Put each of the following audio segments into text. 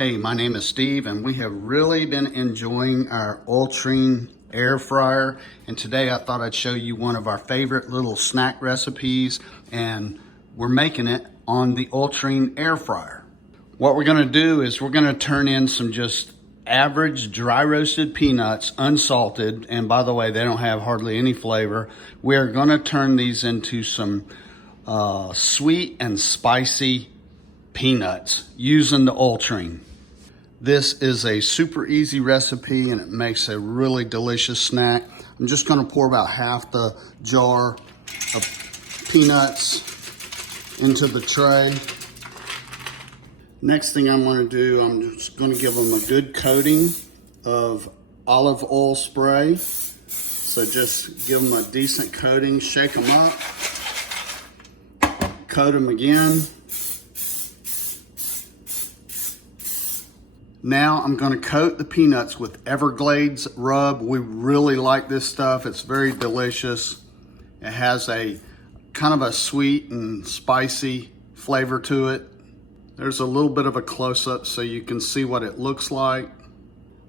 Hey, my name is Steve, and we have really been enjoying our Ultrean Air Fryer. And today I thought I'd show you one of our favorite little snack recipes, and we're making it on the Ultrean Air Fryer. What we're gonna do is we're gonna turn in some just average dry roasted peanuts, unsalted, and by the way, they don't have hardly any flavor. We're gonna turn these into some sweet and spicy peanuts using the Ultrean. This is a super easy recipe and it makes a really delicious snack. I'm just gonna pour about half the jar of peanuts into the tray. Next thing I'm gonna do, I'm just gonna give them a good coating of olive oil spray. So just give them a decent coating, shake them up, coat them again. Now I'm gonna coat the peanuts with Everglades Rub. We really like this stuff. It's very delicious. It has a kind of a sweet and spicy flavor to it. There's a little bit of a close-up so you can see what it looks like.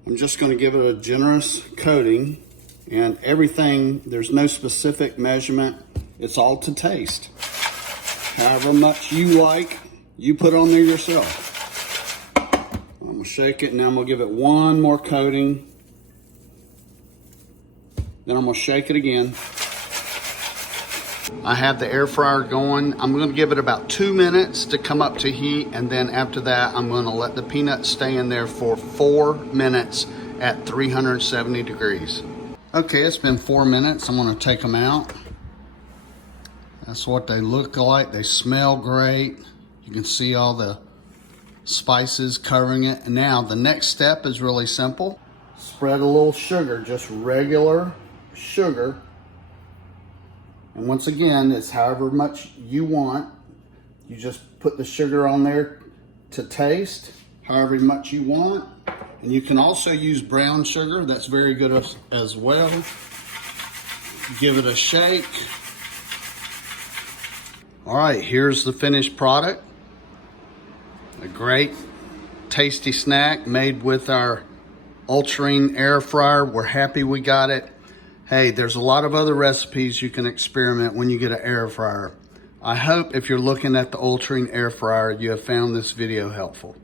I'm just gonna give it a generous coating, and everything, there's no specific measurement. It's all to taste. However much you like, you put on there yourself. I'm gonna shake it, and now I'm gonna give it one more coating. Then I'm gonna shake it again. I have the air fryer going. I'm gonna give it about 2 minutes to come up to heat, and then after that, I'm gonna let the peanuts stay in there for 4 minutes at 370 degrees. Okay, it's been 4 minutes. I'm gonna take them out. That's what they look like. They smell great. You can see all the spices covering it. And now the next step is really simple. Spread a little sugar, just regular sugar. And once again, it's however much you want. You just put the sugar on there to taste, however much you want. And you can also use brown sugar. That's very good as well. Give it a shake. All right, here's the finished product. A great tasty snack made with our Ultrean Air Fryer. We're happy we got it. Hey, there's a lot of other recipes you can experiment when you get an air fryer. I hope if you're looking at the Ultrean Air Fryer, you have found this video helpful.